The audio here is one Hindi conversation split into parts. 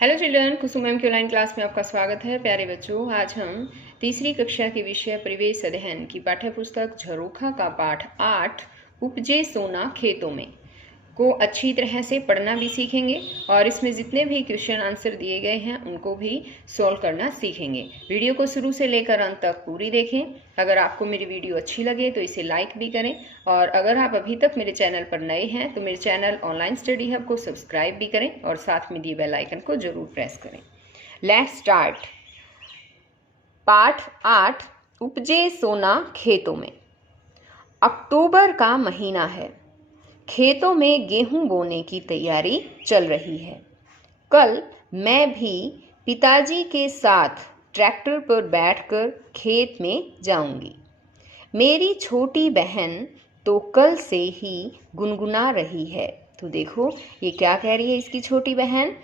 हेलो चिल्ड्रन, कुसुम मैम की ऑनलाइन क्लास में आपका स्वागत है। प्यारे बच्चों, आज हम तीसरी कक्षा के विषय परिवेश अध्ययन की पाठ्य पुस्तक झरोखा का पाठ 8 उपजे सोना खेतों में को अच्छी तरह से पढ़ना भी सीखेंगे और इसमें जितने भी क्वेश्चन आंसर दिए गए हैं उनको भी सॉल्व करना सीखेंगे। वीडियो को शुरू से लेकर अंत तक पूरी देखें। अगर आपको मेरी वीडियो अच्छी लगे तो इसे लाइक भी करें और अगर आप अभी तक मेरे चैनल पर नए हैं तो मेरे चैनल ऑनलाइन स्टडी हब को सब्सक्राइब भी करें और साथ में दिए बेल आइकन को जरूर प्रेस करें। Let's start. पाठ 8 उपजे सोना खेतों में। अक्टूबर का महीना है। खेतों में गेहूं बोने की तैयारी चल रही है। कल मैं भी पिताजी के साथ ट्रैक्टर पर बैठकर खेत में जाऊंगी। मेरी छोटी बहन तो कल से ही गुनगुना रही है। तो देखो ये क्या कह रही है इसकी छोटी बहन।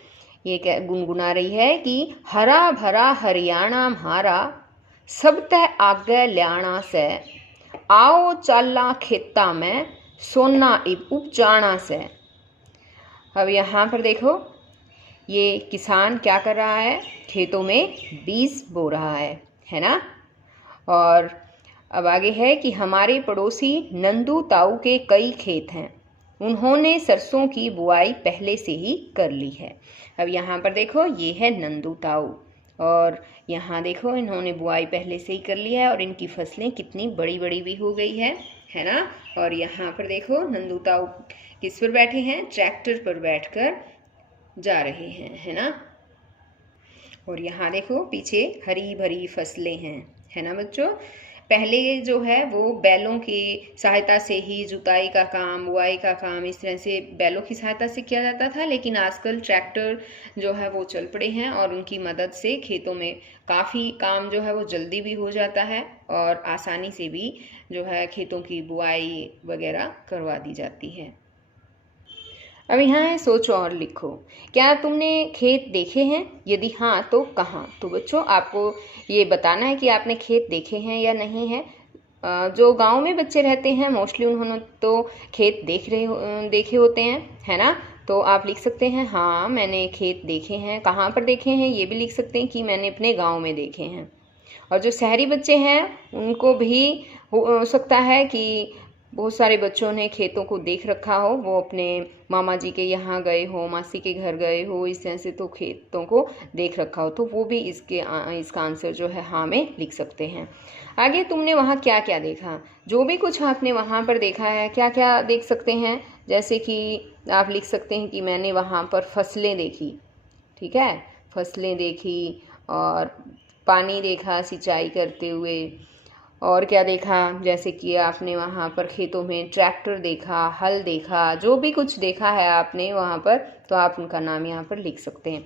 ये क्या गुनगुना रही है कि हरा भरा हरियाणा म्हारा सब तय आगे ल्याणा से, आओ चलना खेता में सोना इब उपजाना से। अब यहाँ पर देखो ये किसान क्या कर रहा है, खेतों में बीज बो रहा है ना। और अब आगे है कि हमारे पड़ोसी नंदू ताऊ के कई खेत हैं, उन्होंने सरसों की बुआई पहले से ही कर ली है। अब यहाँ पर देखो ये है नंदू ताऊ और यहाँ देखो इन्होंने बुआई पहले से ही कर ली है और इनकी फसलें कितनी बड़ी बड़ी भी हो गई है ना। और यहाँ पर देखो नंदू ताऊ किस पर बैठे हैं, ट्रैक्टर पर बैठकर जा रहे हैं, है ना। और यहाँ देखो पीछे हरी भरी फसलें हैं, है ना बच्चों। पहले जो है वो बैलों की सहायता से ही जुताई का काम, बुआई का काम इस तरह से बैलों की सहायता से किया जाता था, लेकिन आजकल ट्रैक्टर जो है वो चल पड़े हैं और उनकी मदद से खेतों में काफ़ी काम जो है वो जल्दी भी हो जाता है और आसानी से भी जो है खेतों की बुआई वगैरह करवा दी जाती है। अब यहाँ है सोचो और लिखो, क्या तुमने खेत देखे हैं? यदि हाँ तो कहाँ? तो बच्चों आपको ये बताना है कि आपने खेत देखे हैं या नहीं है। जो गांव में बच्चे रहते हैं मोस्टली उन्होंने तो खेत देखे होते हैं, है ना। तो आप लिख सकते हैं हाँ मैंने खेत देखे हैं। कहाँ पर देखे हैं ये भी लिख सकते हैं कि मैंने अपने गाँव में देखे हैं। और जो शहरी बच्चे हैं उनको भी हो सकता है कि बहुत सारे बच्चों ने खेतों को देख रखा हो, वो अपने मामा जी के यहाँ गए हो, मासी के घर गए हो, इस तरह से तो खेतों को देख रखा हो, तो वो भी इसका आंसर जो है हाँ में लिख सकते हैं। आगे तुमने वहाँ क्या क्या देखा? जो भी कुछ आपने वहाँ पर देखा है क्या क्या देख सकते हैं। जैसे कि आप लिख सकते हैं कि मैंने वहाँ पर फसलें देखी, ठीक है, फसलें देखी और पानी देखा सिंचाई करते हुए। और क्या देखा, जैसे कि आपने वहाँ पर खेतों में ट्रैक्टर देखा, हल देखा, जो भी कुछ देखा है आपने वहाँ पर तो आप उनका नाम यहाँ पर लिख सकते हैं।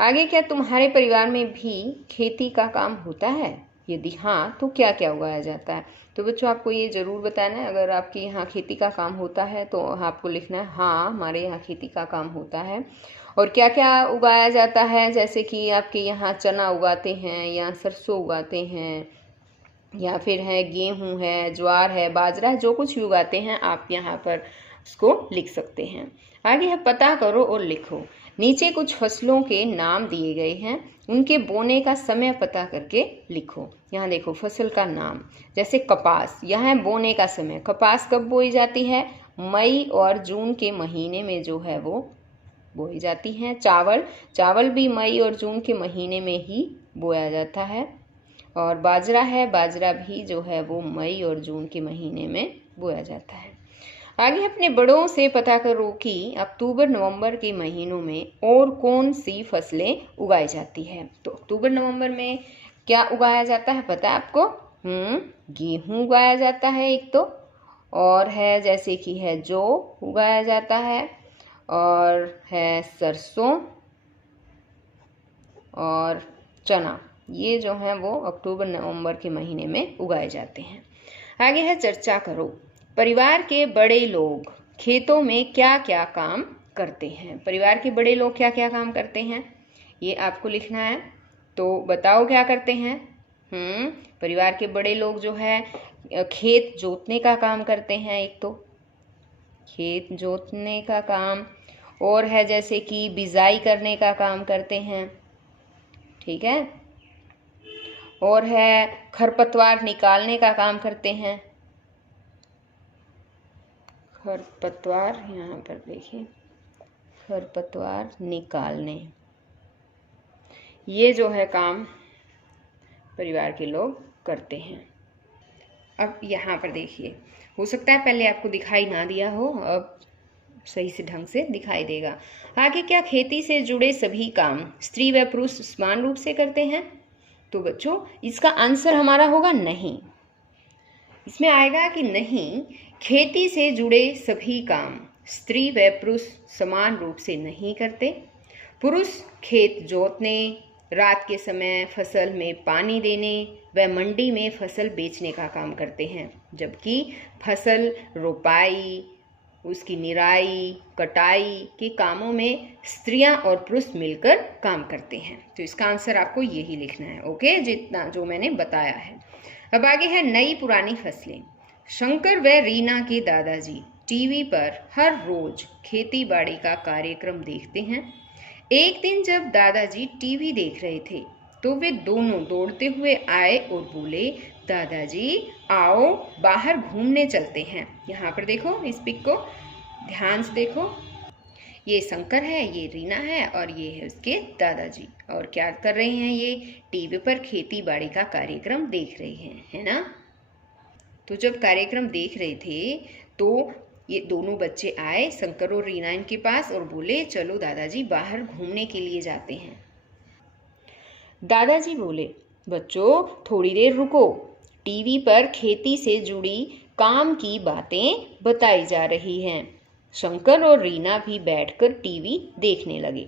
आगे क्या तुम्हारे परिवार में भी खेती का काम होता है? यदि हाँ तो क्या क्या उगाया जाता है? तो बच्चों आपको ये ज़रूर बताना है, अगर आपके यहाँ खेती का काम होता है तो आपको लिखना है हाँ हमारे यहाँ खेती का काम होता है। और क्या क्या उगाया जाता है, जैसे कि आपके यहाँ चना उगाते हैं या सरसों उगाते हैं या फिर है गेहूं है, ज्वार है, बाजरा है, जो कुछ भी उगाते हैं आप यहाँ पर उसको लिख सकते हैं। आगे है पता करो और लिखो। नीचे कुछ फसलों के नाम दिए गए हैं, उनके बोने का समय पता करके लिखो। यहाँ देखो फसल का नाम, जैसे कपास, यहाँ है बोने का समय। कपास कब बोई जाती है? मई और जून के महीने में जो है वो बोई जाती है। चावल भी मई और जून के महीने में ही बोया जाता है। और बाजरा है, बाजरा भी जो है वो मई और जून के महीने में बोया जाता है। आगे अपने बड़ों से पता करो कि अक्टूबर नवंबर के महीनों में और कौन सी फसलें उगाई जाती है। तो अक्टूबर नवंबर में क्या उगाया जाता है पता है आपको? गेहूं उगाया जाता है एक तो, और है जैसे कि है जौ उगाया जाता है, और है सरसों और चना। ये जो हैं वो अक्टूबर नवंबर के महीने में उगाए जाते हैं। आगे है चर्चा करो। परिवार के बड़े लोग खेतों में क्या क्या काम करते हैं? परिवार के बड़े लोग क्या क्या काम करते हैं ये आपको लिखना है। तो बताओ क्या करते हैं। परिवार के बड़े लोग जो है खेत जोतने का काम करते हैं, एक तो खेत जोतने का काम, और है जैसे कि बिजाई करने का काम करते हैं, ठीक है, और है खरपतवार निकालने का काम करते हैं। खरपतवार, यहाँ पर देखिए, खरपतवार निकालने, ये जो है काम परिवार के लोग करते हैं। अब यहाँ पर देखिए, हो सकता है पहले आपको दिखाई ना दिया हो, अब सही से ढंग से दिखाई देगा। आगे, क्या खेती से जुड़े सभी काम स्त्री व पुरुष समान रूप से करते हैं? तो बच्चों, इसका आंसर हमारा होगा नहीं। इसमें आएगा कि नहीं, खेती से जुड़े सभी काम स्त्री व पुरुष समान रूप से नहीं करते। पुरुष खेत जोतने, रात के समय फसल में पानी देने व मंडी में फसल बेचने का काम करते हैं, जबकि फसल रोपाई, उसकी निराई, कटाई के कामों में स्त्रियां और पुरुष मिलकर काम करते हैं। तो इसका आंसर आपको यही लिखना है, ओके, जितना जो मैंने बताया है। अब आगे है नई पुरानी फसलें। शंकर व रीना के दादाजी टीवी पर हर रोज खेती बाड़ी का कार्यक्रम देखते हैं। एक दिन जब दादाजी टीवी देख रहे थे तो वे दोनों दौड़ते हुए आए और बोले, दादाजी आओ बाहर घूमने चलते हैं। यहाँ पर देखो, इस पिक को ध्यान से देखो, ये शंकर है, ये रीना है और ये है उसके दादाजी। और क्या कर रहे हैं? ये टीवी पर खेती बाड़ी का कार्यक्रम देख रहे हैं, है ना। तो जब कार्यक्रम देख रहे थे तो ये दोनों बच्चे आए, शंकर और रीना, इनके पास और बोले, चलो दादाजी बाहर घूमने के लिए जाते हैं। दादाजी बोले, बच्चों थोड़ी देर रुको, टीवी पर खेती से जुड़ी काम की बातें बताई जा रही हैं। शंकर और रीना भी बैठकर टीवी देखने लगे।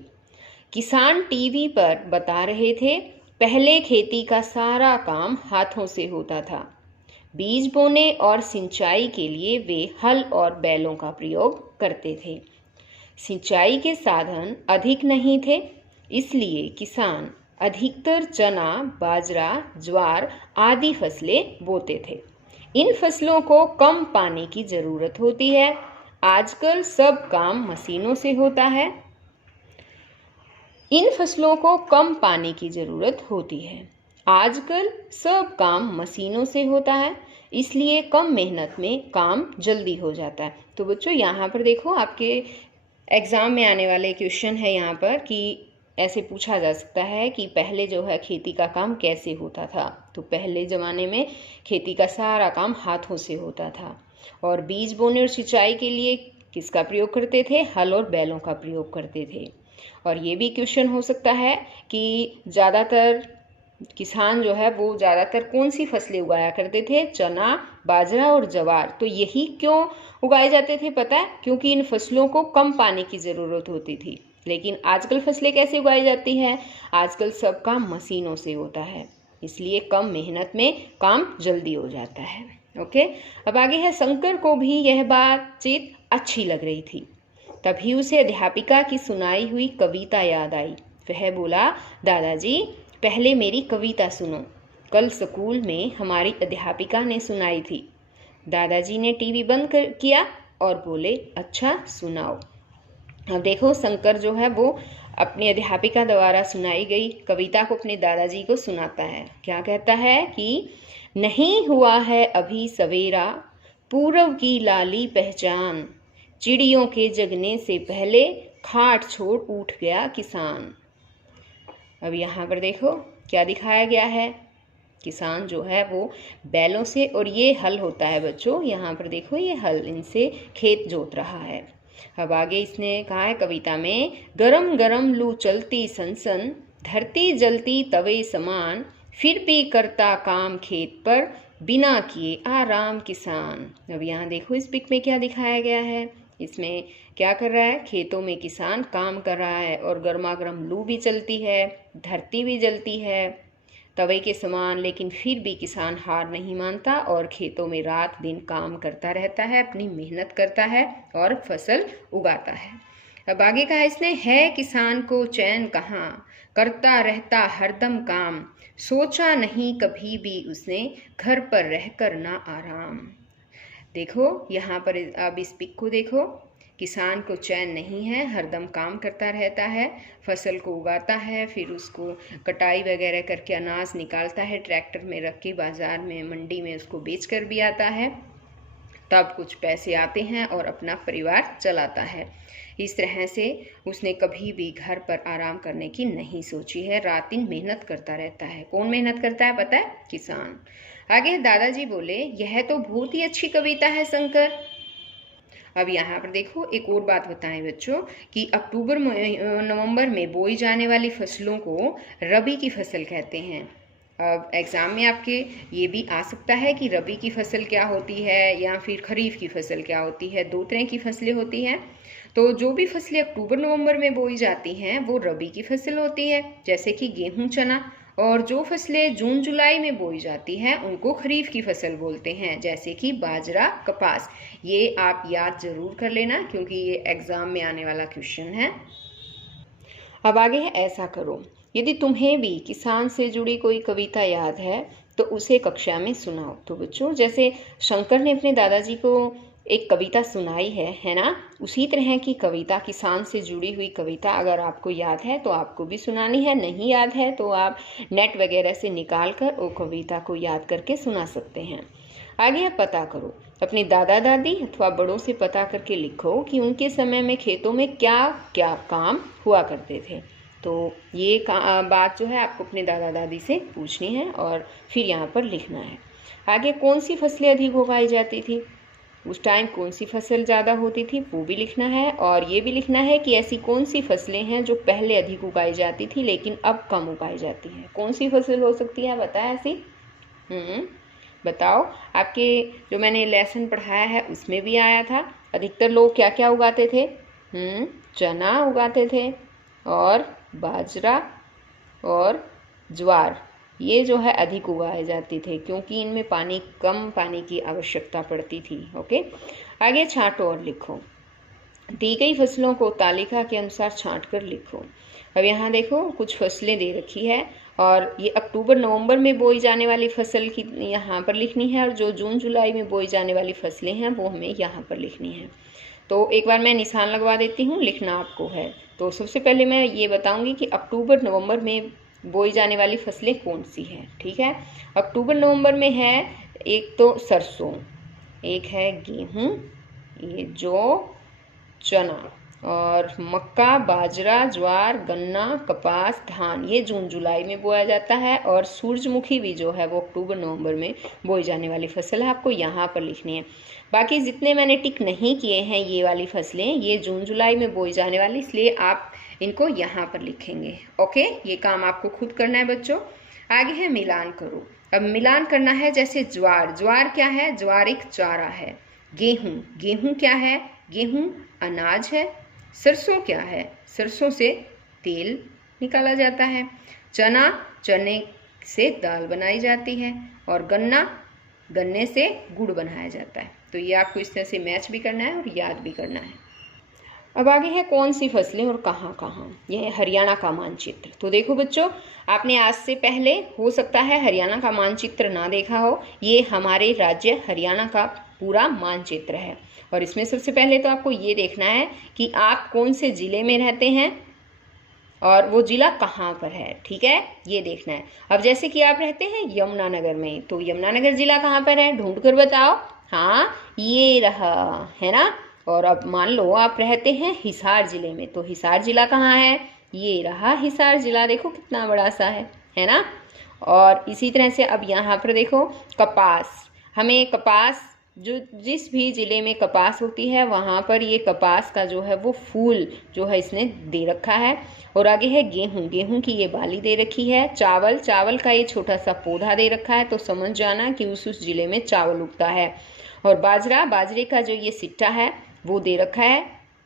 किसान टीवी पर बता रहे थे, पहले खेती का सारा काम हाथों से होता था। बीज बोने और सिंचाई के लिए वे हल और बैलों का प्रयोग करते थे। सिंचाई के साधन अधिक नहीं थे, इसलिए किसान अधिकतर चना, बाजरा, ज्वार आदि फसलें बोते थे। इन फसलों को कम पानी की जरूरत होती है। आजकल सब काम मशीनों से होता है। इन फसलों को कम पानी की जरूरत होती है। आजकल सब काम मशीनों से होता है, इसलिए कम मेहनत में काम जल्दी हो जाता है। तो बच्चों यहाँ पर देखो, आपके एग्जाम में आने वाले क्वेश्चन है यहाँ पर कि ऐसे पूछा जा सकता है कि पहले जो है खेती का काम कैसे होता था। तो पहले ज़माने में खेती का सारा काम हाथों से होता था और बीज बोने और सिंचाई के लिए किसका प्रयोग करते थे? हल और बैलों का प्रयोग करते थे। और ये भी क्वेश्चन हो सकता है कि ज़्यादातर किसान जो है वो ज़्यादातर कौन सी फसलें उगाया करते थे? चना, बाजरा और ज्वार। तो यही क्यों उगाए जाते थे पता है? क्योंकि इन फसलों को कम पानी की ज़रूरत होती थी। लेकिन आजकल फसलें कैसे उगाई जाती है? आजकल सब काम मशीनों से होता है, इसलिए कम मेहनत में काम जल्दी हो जाता है। ओके, अब आगे है, शंकर को भी यह बातचीत अच्छी लग रही थी। तभी उसे अध्यापिका की सुनाई हुई कविता याद आई। वह बोला, दादाजी पहले मेरी कविता सुनो, कल स्कूल में हमारी अध्यापिका ने सुनाई थी। दादाजी ने टीवी बंद किया और बोले, अच्छा सुनाओ। अब देखो, शंकर जो है वो अपनी अध्यापिका द्वारा सुनाई गई कविता को अपने दादाजी को सुनाता है। क्या कहता है कि नहीं हुआ है अभी सवेरा, पूरब की लाली पहचान, चिड़ियों के जगने से पहले खाट छोड़ उठ गया किसान। अब यहाँ पर देखो क्या दिखाया गया है, किसान जो है वो बैलों से, और ये हल होता है बच्चों, यहाँ पर देखो ये हल, इनसे खेत जोत रहा है। अब आगे इसने कहा है कविता में, गरम गरम लू चलती सनसन, धरती जलती तवे समान, फिर भी करता काम खेत पर, बिना किए आराम किसान। अब यहाँ देखो इस पिक में क्या दिखाया गया है, इसमें क्या कर रहा है? खेतों में किसान काम कर रहा है और गर्मा गर्म लू भी चलती है, धरती भी जलती है तवे के समान, लेकिन फिर भी किसान हार नहीं मानता और खेतों में रात दिन काम करता रहता है, अपनी मेहनत करता है और फसल उगाता है। अब आगे कहा इसने, है किसान को चैन कहाँ, करता रहता हरदम काम, सोचा नहीं कभी भी उसने, घर पर रहकर ना आराम। देखो यहाँ पर अब इस पिक को देखो, किसान को चैन नहीं है, हरदम काम करता रहता है, फसल को उगाता है, फिर उसको कटाई वगैरह करके अनाज निकालता है, ट्रैक्टर में रख के बाज़ार में मंडी में उसको बेच कर भी आता है, तब कुछ पैसे आते हैं और अपना परिवार चलाता है। इस तरह से उसने कभी भी घर पर आराम करने की नहीं सोची है, रात दिन मेहनत करता रहता है। कौन मेहनत करता है पता है? किसान। आगे दादाजी बोले, यह तो बहुत ही अच्छी कविता है शंकर। अब यहाँ पर देखो एक और बात बताएं बच्चों कि अक्टूबर नवंबर में बोई जाने वाली फसलों को रबी की फसल कहते हैं। अब एग्ज़ाम में आपके ये भी आ सकता है कि रबी की फसल क्या होती है या फिर खरीफ की फसल क्या होती है। दो तरह की फसलें होती हैं। तो जो भी फसलें अक्टूबर नवंबर में बोई जाती हैं वो रबी की फसल होती है, जैसे कि गेहूं, चना। और जो फसलें जून जुलाई में बोई जाती हैं उनको खरीफ की फसल बोलते हैं, जैसे कि बाजरा, कपास। ये आप याद जरूर कर लेना क्योंकि ये एग्ज़ाम में आने वाला क्वेश्चन है। अब आगे है ऐसा करो। यदि तुम्हें भी किसान से जुड़ी कोई कविता याद है तो उसे कक्षा में सुनाओ। तो बच्चों जैसे शंकर ने अपने दादाजी को एक कविता सुनाई है ना, उसी तरह की कविता, किसान से जुड़ी हुई कविता अगर आपको याद है तो आपको भी सुनानी है। नहीं याद है तो आप नेट वगैरह से निकाल कर वो कविता को याद करके सुना सकते हैं। आगे आप पता करो, अपने दादा दादी अथवा बड़ों से पता करके लिखो कि उनके समय में खेतों में क्या क्या काम हुआ करते थे। तो ये बात जो है आपको अपने दादा दादी से पूछनी है और फिर यहाँ पर लिखना है। आगे कौन सी फसलें अधिक उगाई जाती थी, उस टाइम कौन सी फसल ज़्यादा होती थी वो भी लिखना है। और ये भी लिखना है कि ऐसी कौन सी फसलें हैं जो पहले अधिक उगाई जाती थी लेकिन अब कम उगाई जाती हैं। कौन सी फसल हो सकती है बताएं ऐसी? बताओ। आपके जो मैंने लेसन पढ़ाया है उसमें भी आया था। अधिकतर लोग क्या क्या उगाते थे? चना उगाते थे और बाजरा और ज्वार, ये जो है अधिक उगाए जाते थे क्योंकि इनमें कम पानी की आवश्यकता पड़ती थी। ओके, आगे छांटो और लिखो। दी गई फसलों को तालिका के अनुसार छांट कर लिखो। अब यहाँ देखो कुछ फसलें दे रखी है और ये अक्टूबर नवंबर में बोई जाने वाली फसल की यहाँ पर लिखनी है और जो जून जुलाई में बोई जाने वाली फसलें हैं वो हमें यहाँ पर लिखनी है। तो एक बार मैं निशान लगवा देती हूँ, लिखना आपको है। तो सबसे पहले मैं ये बताऊंगी कि अक्टूबर नवंबर में बोई जाने वाली फसलें कौन सी हैं। ठीक है, अक्टूबर नवंबर में है एक तो सरसों, एक है गेहूं, ये जौ, चना और मक्का, बाजरा, ज्वार, गन्ना, कपास, धान, ये जून जुलाई में बोया जाता है। और सूरजमुखी भी जो है वो अक्टूबर नवंबर में बोई जाने वाली फसल है, आपको यहाँ पर लिखनी है। बाकी जितने मैंने टिक नहीं किए हैं ये वाली फसलें, ये जून जुलाई में बोई जाने वाली, इसलिए आप इनको यहाँ पर लिखेंगे। ओके, ये काम आपको खुद करना है बच्चों। आगे है मिलान करो। अब मिलान करना है, जैसे ज्वार, ज्वार क्या है? ज्वार एक चारा है। गेहूं, गेहूं क्या है? गेहूं अनाज है। सरसों क्या है? सरसों से तेल निकाला जाता है। चना, चने से दाल बनाई जाती है। और गन्ना, गन्ने से गुड़ बनाया जाता है। तो ये आपको इस तरह से मैच भी करना है और याद भी करना है। अब आगे है कौन सी फसलें और कहाँ कहाँ। ये है हरियाणा का मानचित्र। तो देखो बच्चों, आपने आज से पहले हो सकता है हरियाणा का मानचित्र ना देखा हो। ये हमारे राज्य हरियाणा का पूरा मानचित्र है और इसमें सबसे पहले तो आपको ये देखना है कि आप कौन से ज़िले में रहते हैं और वो ज़िला कहाँ पर है। ठीक है, ये देखना है। अब जैसे कि आप रहते हैं यमुनानगर में, तो यमुनानगर ज़िला कहाँ पर है? ढूंढ कर बताओ। हाँ, ये रहा, है ना। और अब मान लो आप रहते हैं हिसार ज़िले में, तो हिसार ज़िला कहाँ है? ये रहा हिसार ज़िला, देखो कितना बड़ा सा है ना। और इसी तरह से अब यहाँ पर देखो कपास, हमें कपास जो जिस भी ज़िले में कपास होती है वहाँ पर ये कपास का जो है वो फूल जो है इसने दे रखा है। और आगे है गेहूं, गेहूं की ये बाली दे रखी है। चावल, चावल का ये छोटा सा पौधा दे रखा है, तो समझ जाना कि उस ज़िले में चावल उगता है। और बाजरा, बाजरे का जो ये सिट्टा है वो दे रखा है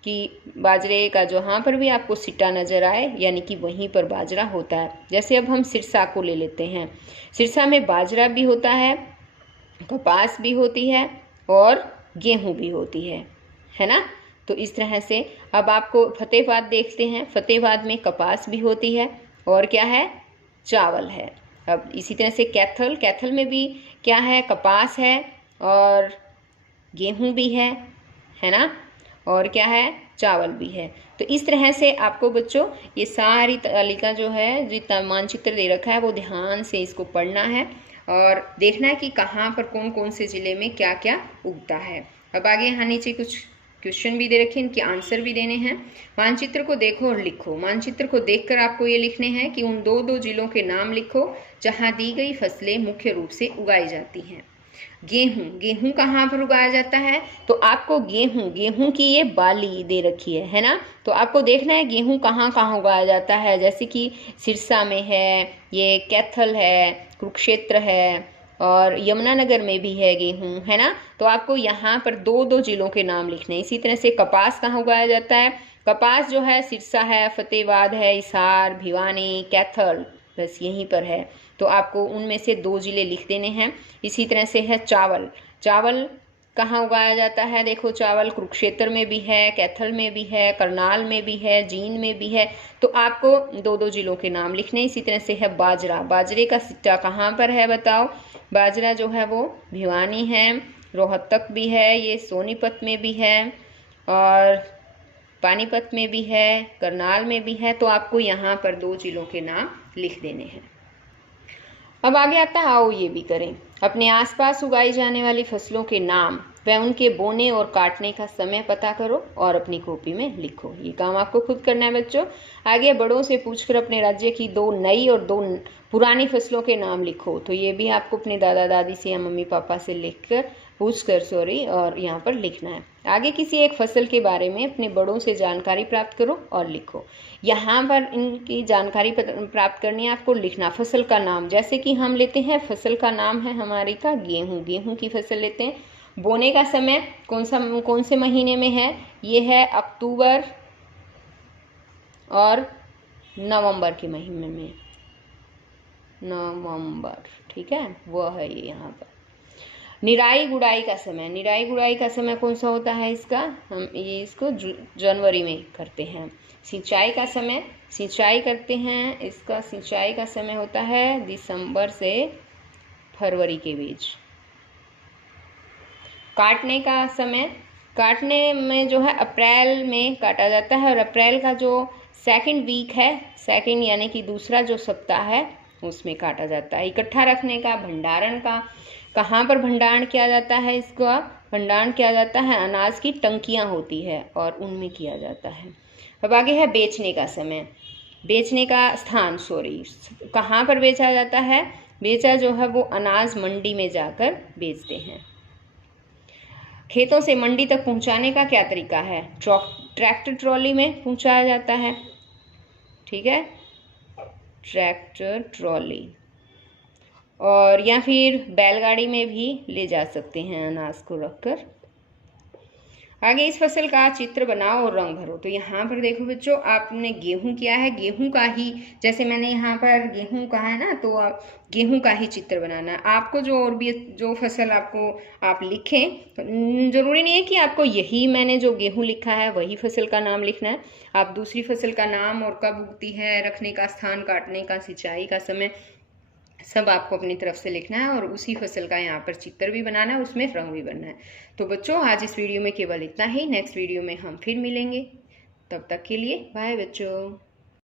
कि बाजरे का जहाँ पर भी आपको सिट्टा नज़र आए यानी कि वहीं पर बाजरा होता है। जैसे अब हम सिरसा को ले लेते हैं, सिरसा में बाजरा भी होता है, कपास भी होती है और गेहूं भी होती है ना। तो इस तरह से अब आपको फतेहाबाद देखते हैं, फतेहाबाद में कपास भी होती है और क्या है? चावल है। अब इसी तरह से कैथल, कैथल में भी क्या है? कपास है और गेहूं भी है ना। और क्या है, चावल भी है। तो इस तरह से आपको बच्चों ये सारी तालिका जो है, जितना मानचित्र दे रखा है वो ध्यान से इसको पढ़ना है और देखना है कि कहाँ पर कौन कौन से ज़िले में क्या क्या उगता है। अब आगे यहाँ नीचे कुछ क्वेश्चन भी दे रखे हैं, इनके आंसर भी देने हैं। मानचित्र को देखो और लिखो। मानचित्र को देखकर आपको ये लिखने हैं कि उन दो दो जिलों के नाम लिखो जहाँ दी गई फसलें मुख्य रूप से उगाई जाती हैं। गेहूं, गेहूं कहाँ पर उगाया जाता है, तो आपको गेहूं की ये बाली दे रखी है ना, तो आपको देखना है गेहूं कहाँ कहाँ उगाया जाता है। जैसे कि सिरसा में है, ये कैथल है, कुरुक्षेत्र है और यमुनानगर में भी है गेहूं, है ना। तो आपको यहाँ पर दो दो जिलों के नाम लिखने हैं। इसी तरह से कपास कहाँ उगाया जाता है, कपास जो है सिरसा है, फतेहाबाद है, हिसार, भिवानी, कैथल, बस यहीं पर है। तो आपको उनमें से दो जिले लिख देने हैं। इसी तरह से है चावल, चावल कहाँ उगाया जाता है, देखो चावल कुरुक्षेत्र में भी है, कैथल में भी है, करनाल में भी है, जींद में भी है। तो आपको दो दो जिलों के नाम लिखने। इसी तरह से है बाजरा, बाजरे का सिट्टा कहाँ पर है बताओ, बाजरा जो है वो भिवानी है, रोहतक भी है, ये सोनीपत में भी है और पानीपत में भी है, करनाल में भी है। तो आपको यहाँ पर दो जिलों के नाम लिख देने हैं। अब आगे आता है, आओ ये भी करें। अपने आसपास उगाई जाने वाली फसलों के नाम व उनके बोने और काटने का समय पता करो और अपनी कॉपी में लिखो। ये काम आपको खुद करना है बच्चों। आगे बड़ों से पूछकर अपने राज्य की दो नई और दो पुरानी फसलों के नाम लिखो। तो ये भी आपको अपने दादा दादी से या मम्मी पापा से पूछकर और यहाँ पर लिखना है। आगे किसी एक फसल के बारे में अपने बड़ों से जानकारी प्राप्त करो और लिखो। यहाँ पर इनकी जानकारी प्राप्त करनी है, आपको लिखना फसल का नाम। जैसे कि हम लेते हैं, फसल का नाम है हमारी का गेहूँ, गेहूँ की फसल लेते हैं। बोने का समय कौन से महीने में है, ये है अक्टूबर और नवंबर के महीने में, नवंबर, ठीक है, वो है ये यहाँ पर। निराई गुड़ाई का समय, निराई गुड़ाई का समय कौन सा होता है इसका, हम ये इसको जनवरी में करते हैं। सिंचाई का समय, सिंचाई करते हैं, इसका सिंचाई का समय होता है दिसंबर से फरवरी के बीच। काटने का समय, काटने में जो है अप्रैल में काटा जाता है और अप्रैल का जो सेकंड वीक है, सेकंड यानी कि दूसरा जो सप्ताह है उसमें काटा जाता है। इकट्ठा रखने का, भंडारण का, कहाँ पर भंडारण किया जाता है, इसका भंडारण किया जाता है, अनाज की टंकियाँ होती है और उनमें किया जाता है। अब आगे है बेचने का समय, बेचने का स्थान, कहाँ पर बेचा जाता है, बेचा जो है वो अनाज मंडी में जाकर बेचते हैं। खेतों से मंडी तक पहुंचाने का क्या तरीका है, ट्रैक्टर ट्रॉली में पहुंचाया जाता है, ठीक है, ट्रैक्टर ट्रॉली, और या फिर बैलगाड़ी में भी ले जा सकते हैं अनाज को रखकर। आगे इस फसल का चित्र बनाओ और रंग भरो। तो यहाँ पर देखो बच्चों, आपने गेहूं किया है, गेहूं का ही, जैसे मैंने यहाँ पर गेहूं कहा है ना, तो गेहूं का ही चित्र बनाना है आपको। जो और भी जो फसल आपको आप लिखें, जरूरी नहीं है कि आपको यही मैंने जो गेहूं लिखा है वही फसल का नाम लिखना है। आप दूसरी फसल का नाम और कब उगती है, रखने का स्थान, काटने का, सिंचाई का समय, सब आपको अपनी तरफ से लिखना है और उसी फसल का यहाँ पर चित्र भी बनाना है, उसमें रंग भी भरना है। तो बच्चों आज इस वीडियो में केवल इतना ही। नेक्स्ट वीडियो में हम फिर मिलेंगे, तब तक के लिए बाय बच्चों।